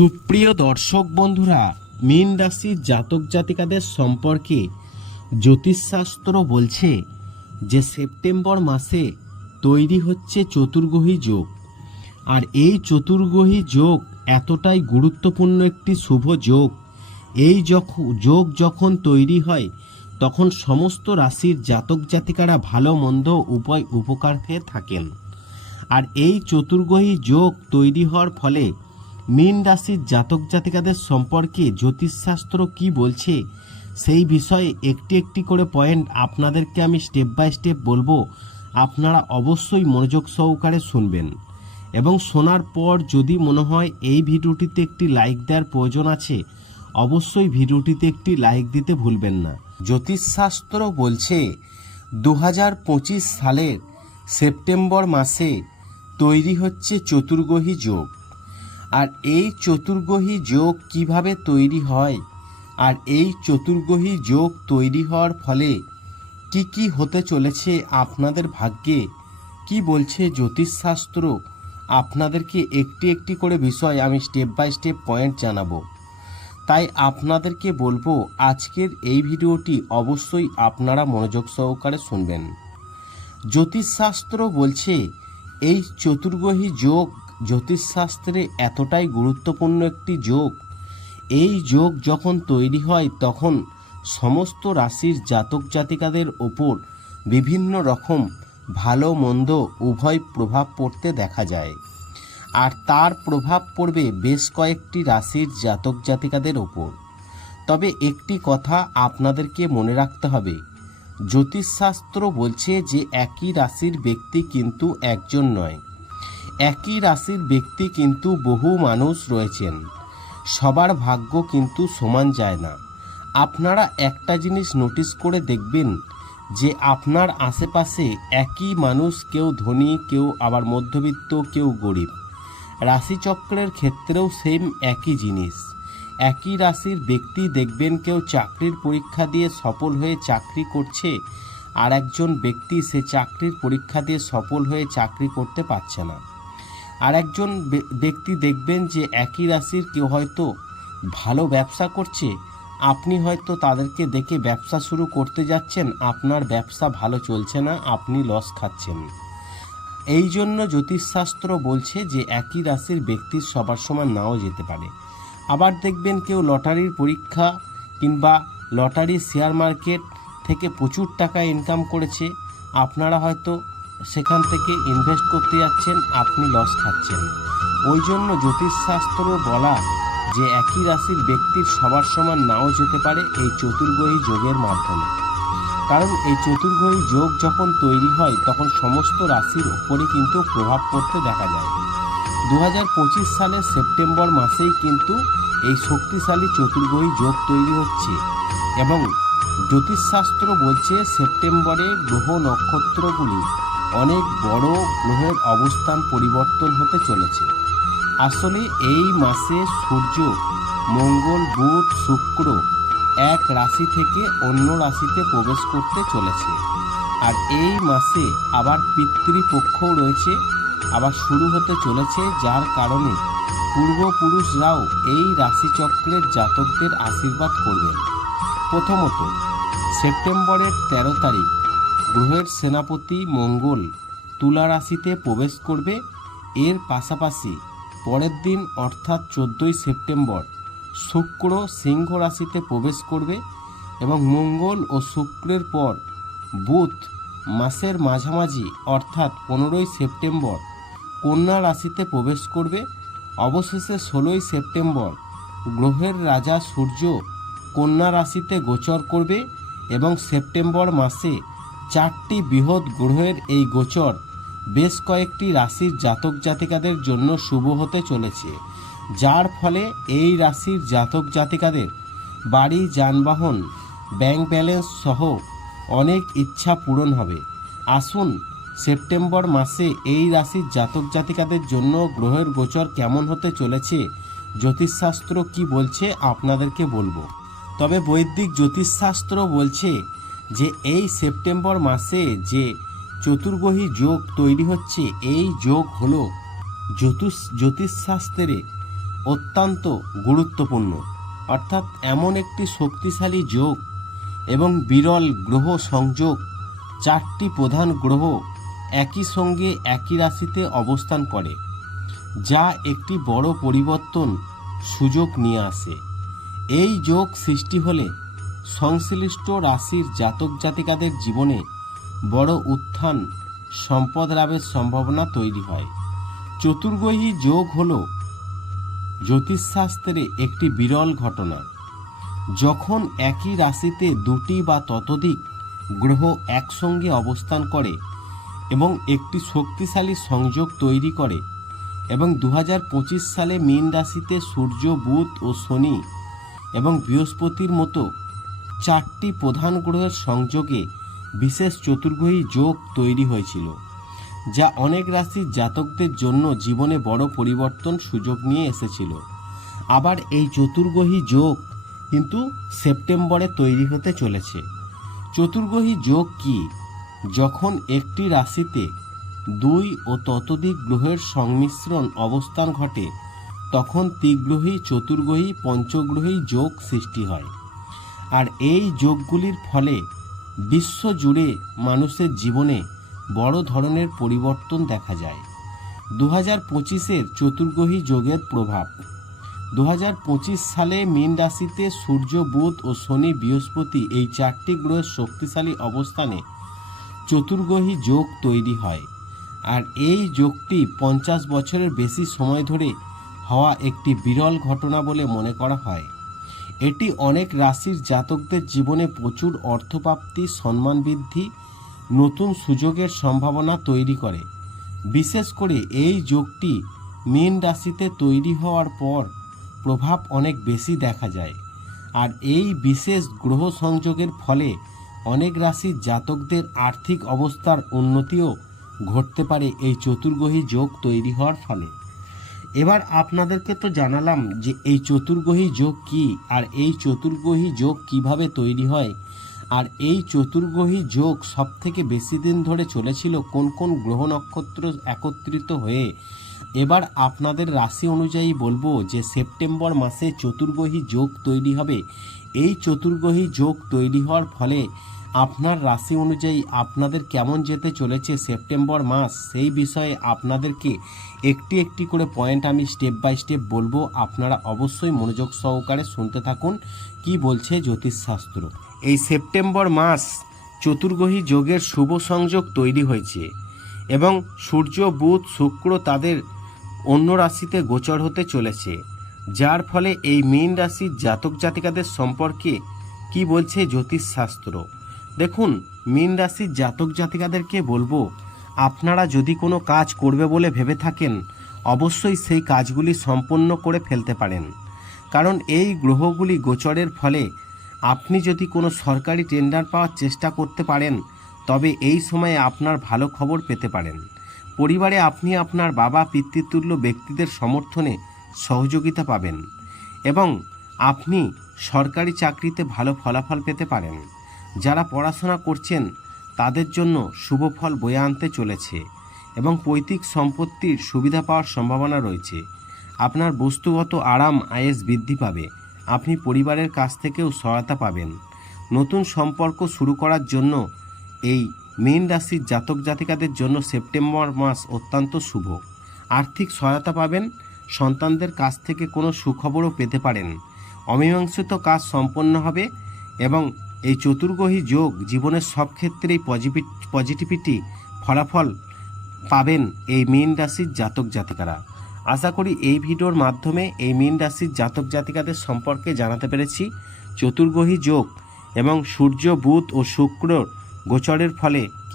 সুপ্রিয় দর্শক বন্ধুরা, মীন রাশির জাতক জাতিকাদের সম্পর্কে জ্যোতিষশাস্ত্র বলছে যে সেপ্টেম্বর মাসে তৈরি হচ্ছে চতুর্গ্রহী যোগ। আর এই চতুর্গ্রহী যোগ এতটাই গুরুত্বপূর্ণ একটি শুভ যোগ। এই যোগ যখন তৈরি হয়, তখন সমস্ত রাশির জাতক জাতিকারা ভালো, মন্দ উভয় উপকার পেয়ে থাকেন। আর এই চতুর্গ্রহী যোগ তৈরি হওয়ার ফলে মীন রাশির জাতক জাতিকাদের সম্পর্কে জ্যোতিষশাস্ত্র কি বলছে? সেই বিষয়ে একটি একটি করে পয়েন্ট আপনাদেরকে আমি স্টেপ বাই স্টেপ বলব। আপনারা অবশ্যই মনোযোগ সহকারে শুনবেন। এবং শোনার পর যদি মনে হয় এই ভিডিওটিতে একটি লাইক দেওয়ার প্রয়োজন আছে, অবশ্যই ভিডিওটিতে একটি লাইক দিতে ভুলবেন না। জ্যোতিষশাস্ত্র বলছে দু হাজার পঁচিশ সালের সেপ্টেম্বর মাসে তৈরি হচ্ছে চতুর্গ্রহী যোগ। আর এই চতুর্গ্রহী যোগ কীভাবে তৈরি হয়? আর এই চতুর্গ্রহী যোগ তৈরি হওয়ার ফলে কি কি হতে চলেছে আপনাদের ভাগ্যে? কি বলছে জ্যোতিষশাস্ত্র? আপনাদেরকে একটি একটি করে বিষয় আমি স্টেপ বাই স্টেপ পয়েন্ট জানাব। তাই আপনাদেরকে বলব, আজকের এই ভিডিওটি অবশ্যই আপনারা মনোযোগ সহকারে শুনবেন। জ্যোতিষশাস্ত্র বলছে, এই চতুর্গ্রহী যোগ জ্যোতিষশাস্ত্রে এতটাই গুরুত্বপূর্ণ একটি যোগ, এই যোগ যখন তৈরি হয় তখন সমস্ত রাশির জাতক জাতিকাদের ওপর বিভিন্ন রকম ভালো মন্দ উভয় প্রভাব পড়তে দেখা যায়। আর তার প্রভাব পড়বে বেশ কয়েকটি রাশির জাতক জাতিকাদের ওপর। তবে একটি কথা আপনাদেরকে মনে রাখতে হবে, জ্যোতিষশাস্ত্র বলছে যে একই রাশির ব্যক্তি কিন্তু একজন নয়। একই রাশির ব্যক্তি কিন্তু বহু মানুষ রয়েছেন। সবার ভাগ্য কিন্তু সমান যায় না। আপনারা একটা জিনিস নোটিস করে দেখবেন যে আপনার আশেপাশে একই মানুষ কেউ ধনী, কেউ আবার মধ্যবিত্ত, কেউ গরিব। রাশিচক্রের ক্ষেত্রেও সেম একই জিনিস। একই রাশির ব্যক্তি দেখবেন কেউ চাকরির পরীক্ষা দিয়ে সফল হয়ে চাকরি করছে আর একজন ব্যক্তি সে চাকরির পরীক্ষা দিয়ে সফল হয়ে চাকরি করতে পারছে না। আর একজন ব্যক্তি দেখবেন যে একই রাশির কেউ হয়তো ভালো ব্যবসা করছে, আপনি হয়তো তাদেরকে দেখে ব্যবসা শুরু করতে যাচ্ছেন, আপনার ব্যবসা ভালো চলছে না, আপনি লস খাচ্ছেন। এই জন্য জ্যোতিষশাস্ত্র বলছে যে একই রাশির ব্যক্তির সবার সমান নাও যেতে পারে। আবার দেখবেন কেউ লটারির পরীক্ষা কিংবা লটারি শেয়ার মার্কেট থেকে প্রচুর টাকা ইনকাম করেছে, আপনারা হয়তো সেখান থেকে ইনভেস্ট করতে যাচ্ছেন, আপনি লস খাচ্ছেন। ওই জন্য জ্যোতিষশাস্ত্র বলা যে একই রাশির ব্যক্তির সবার সমান নাও যেতে পারে এই চতুর্গ্রহী যোগের মাধ্যমে। কারণ এই চতুর্গ্রহী যোগ যখন তৈরি হয়, তখন সমস্ত রাশির উপরে কিন্তু প্রভাব পড়তে দেখা যায়। দু সালের সেপ্টেম্বর মাসেই কিন্তু এই শক্তিশালী চতুর্গ্রহী যোগ তৈরি হচ্ছে এবং জ্যোতিষশাস্ত্র বলছে সেপ্টেম্বরে গ্রহ নক্ষত্রগুলি অনেক বড় গ্রহের অবস্থান পরিবর্তন হতে চলেছে। আসলে এই মাসে সূর্য, মঙ্গল, বুধ, শুক্র এক রাশি থেকে অন্য রাশিতে প্রবেশ করতে চলেছে। আর এই মাসে আবার পিতৃপক্ষও রয়েছে, আবার শুরু হতে চলেছে, যার কারণে পূর্বপুরুষরাও এই রাশিচক্রের জাতকদের আশীর্বাদ করবেন। প্রথমত, সেপ্টেম্বরের তেরো তারিখ গ্রহের সেনাপতি মঙ্গল তুলা রাশিতে প্রবেশ করবে। এর পাশাপাশি পরের দিন অর্থাৎ চোদ্দোই সেপ্টেম্বর শুক্র সিংহ রাশিতে প্রবেশ করবে এবং মঙ্গল ও শুক্রের পর বুধ মাসের মাঝামাঝি অর্থাৎ পনেরোই সেপ্টেম্বর কন্যা রাশিতে প্রবেশ করবে। অবশেষে ষোলোই সেপ্টেম্বর গ্রহের রাজা সূর্য কন্যা রাশিতে গোচর করবে এবং সেপ্টেম্বর মাসে চারটি বৃহৎ গ্রহের এই গোচর বেশ কয়েকটি রাশির জাতক জাতিকাদের জন্য শুভ হতে চলেছে, যার ফলে এই রাশির জাতক জাতিকাদের বাড়ি, যানবাহন, ব্যাংক ব্যালেন্স সহ অনেক ইচ্ছা পূরণ হবে। আসুন, সেপ্টেম্বর মাসে এই রাশির জাতক জাতিকাদের জন্য গ্রহের গোচর কেমন হতে চলেছে, জ্যোতিষশাস্ত্র কি বলছে আপনাদেরকে বলব। তবে বৈদিক জ্যোতিষশাস্ত্র বলছে যে এই সেপ্টেম্বর মাসে যে চতুর্গ্রহী যোগ তৈরি হচ্ছে, এই যোগ হল জ্যোতিষ জ্যোতিষশাস্ত্রে অত্যন্ত গুরুত্বপূর্ণ। অর্থাৎ এমন একটি শক্তিশালী যোগ এবং বিরল গ্রহ সংযোগ, চারটি প্রধান গ্রহ একই সঙ্গে একই রাশিতে অবস্থান করে, যা একটি বড় পরিবর্তন সুযোগ নিয়ে আসে। এই যোগ সৃষ্টি হলে সংশ্লিষ্ট রাশির জাতক জাতিকাদের জীবনে বড় উত্থান, সম্পদ লাভের সম্ভাবনা তৈরি হয়। চতুর্গ্রহী যোগ হল জ্যোতিষশাস্ত্রে একটি বিরল ঘটনা। যখন একই রাশিতে দুটি বা ততোধিক গ্রহ একসঙ্গে অবস্থান করে এবং একটি শক্তিশালী সংযোগ তৈরি করে এবং দু হাজার পঁচিশ সালে মীন রাশিতে সূর্য, বুধ ও শনি এবং বৃহস্পতির মতো চারটি প্রধান গ্রহের সংযোগে বিশেষ চতুর্গ্রহী যোগ তৈরি হয়েছিল, যা অনেক রাশির জাতকদের জন্য জীবনে বড় পরিবর্তন সুযোগ নিয়ে এসেছিল। আবার এই চতুর্গ্রহী যোগ কিন্তু সেপ্টেম্বরে তৈরি হতে চলেছে। চতুর্গ্রহী যোগ কি? যখন একটি রাশিতে দুই ও ততোধিক গ্রহের সংমিশ্রণ অবস্থান ঘটে, তখন ত্রিগ্রহী, চতুর্গ্রহী, পঞ্চগ্রহী যোগ সৃষ্টি হয়। আর এই যোগগুলির ফলে বিশ্ব জুড়ে মানুষের জীবনে বড় ধরনের পরিবর্তন দেখা যায়। দু হাজার পঁচিশের চতুর্গ্রহী যোগের প্রভাব। দু হাজার পঁচিশ সালে মীন রাশিতে সূর্য, বুধ ও শনি বৃহস্পতি এই চারটি গ্রহের শক্তিশালী অবস্থানে চতুর্গ্রহী যোগ তৈরি হয়। আর এই যোগটি পঞ্চাশ বছরের বেশি সময় ধরে হওয়া একটি বিরল ঘটনা বলে মনে করা হয়। এটি অনেক রাশির জাতকদের জীবনে প্রচুর অর্থপ্রাপ্তি, সম্মান বৃদ্ধি, নতুন সুযোগের সম্ভাবনা তৈরি করে। বিশেষ করে এই যোগটি মীন রাশিতে তৈরি হওয়ার পর প্রভাব অনেক বেশি দেখা যায়। আর এই বিশেষ গ্রহ সংযোগের ফলে অনেক রাশির জাতকদের আর্থিক অবস্থার উন্নতিও ঘটতে পারে এই চতুর্গ্রহী যোগ তৈরি হওয়ার ফলে। এবার আপনাদেরকে তো জানালাম যে এই চতুর্গ্রহী যোগ কি, আর এই চতুর্গ্রহী যোগ কীভাবে তৈরি হয়, আর এই চতুর্গ্রহী যোগ সব থেকে বেশি দিন ধরে চলেছিল কোন কোন গ্রহ নক্ষত্র একত্রিত হয়ে? এবার আপনাদের রাশি অনুযায়ী বলব যে সেপ্টেম্বর মাসে চতুর্গ্রহী যোগ তৈরি হবে। এই চতুর্গ্রহী যোগ তৈরি হওয়ার ফলে আপনার রাশি অনুযায়ী আপনাদের কেমন যেতে চলেছে সেপ্টেম্বর মাস, সেই বিষয়ে আপনাদেরকে একটি একটি করে পয়েন্ট আমি স্টেপ বাই স্টেপ বলব। আপনারা অবশ্যই মনোযোগ সহকারে শুনতে থাকুন। কি বলছে জ্যোতিষশাস্ত্র? এই সেপ্টেম্বর মাস চতুর্গ্রহী যোগের শুভ সংযোগ তৈরি হয়েছে এবং সূর্য, বুধ, শুক্র তাদের অন্য রাশিতে গোচর হতে চলেছে। যার ফলে এই মীন রাশির জাতক জাতিকাদের সম্পর্কে কি বলছে জ্যোতিষশাস্ত্র? দেখুন, মীন রাশির জাতক জাতিকাদেরকে বলব, আপনারা যদি কোনো কাজ করবে বলে ভেবে থাকেন, অবশ্যই সেই কাজগুলি সম্পন্ন করে ফেলতে পারেন। কারণ এই গ্রহগুলি গোচরের ফলে আপনি যদি কোনো সরকারি টেন্ডার পাওয়ার চেষ্টা করতে পারেন, তবে এই সময়ে আপনার ভালো খবর পেতে পারেন। পরিবারে আপনি আপনার বাবা পিতৃতুল্য ব্যক্তিদের সমর্থনে সহযোগিতা পাবেন এবং আপনি সরকারি চাকরিতে ভালো ফলাফল পেতে পারেন। যারা পড়াশোনা করছেন, তাদের জন্য শুভ ফল বয়ে আনতে চলেছে এবং পৈতৃক সম্পত্তির সুবিধা পাওয়ার সম্ভাবনা রয়েছে। আপনার বস্তুগত আরাম আয়েস বৃদ্ধি পাবে। আপনি পরিবারের কাছ থেকেও সহায়তা পাবেন। নতুন সম্পর্ক শুরু করার জন্য এই মীন রাশির জাতক জাতিকাদের জন্য সেপ্টেম্বর মাস অত্যন্ত শুভ। আর্থিক সহায়তা পাবেন, সন্তানদের কাছ থেকে কোনো সুখবরও পেতে পারেন। অমীমাংসিত কাজ সম্পন্ন হবে এবং এই চতুর্গহী যোগ জীবনের সব ক্ষেত্রেই পজিটিভ পজিটিভিটি ফলাফল পাবেন এই মীন রাশির জাতক জাতিকারা। আশা করি এই ভিডিওর মাধ্যমে এই মীন রাশির জাতক জাতিকাদের সম্পর্কে জানাতে পেরেছি। চতুর্গহী যোগ এবং সূর্য, বুধ ও শুক্র গোচরের ফলে